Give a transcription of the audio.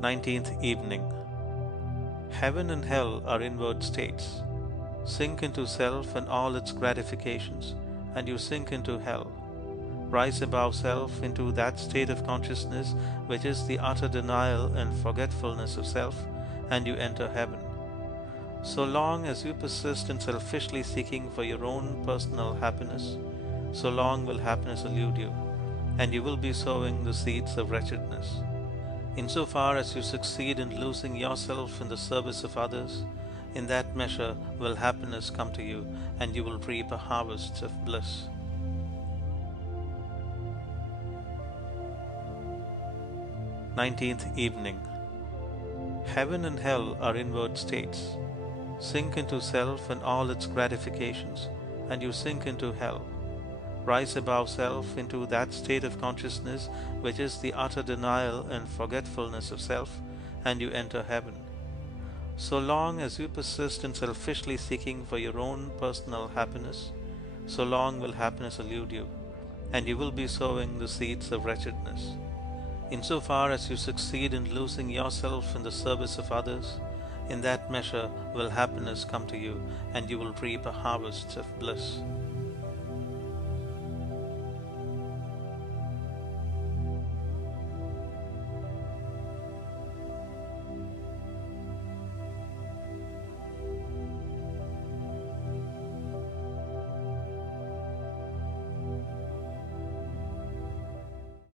19th evening. Heaven and hell are inward states. Sink into self and all its gratifications, and you sink into hell. Rise above self into that state of consciousness which is the utter denial and forgetfulness of self, and you enter heaven. So long as you persist in selfishly seeking for your own personal happiness, so long will happiness elude you, and you will be sowing the seeds of wretchedness. Insofar as you succeed in losing yourself in the service of others, in that measure will happiness come to you, and you will reap a harvest of bliss. Nineteenth evening. Heaven and hell are inward states. Sink into self and all its gratifications, and you sink into hell. Rise above self into that state of consciousness which is the utter denial and forgetfulness of self, and you enter heaven. So long as you persist in selfishly seeking for your own personal happiness, so long will happiness elude you, and you will be sowing the seeds of wretchedness. Insofar as you succeed in losing yourself in the service of others, in that measure will happiness come to you, and you will reap a harvest of bliss.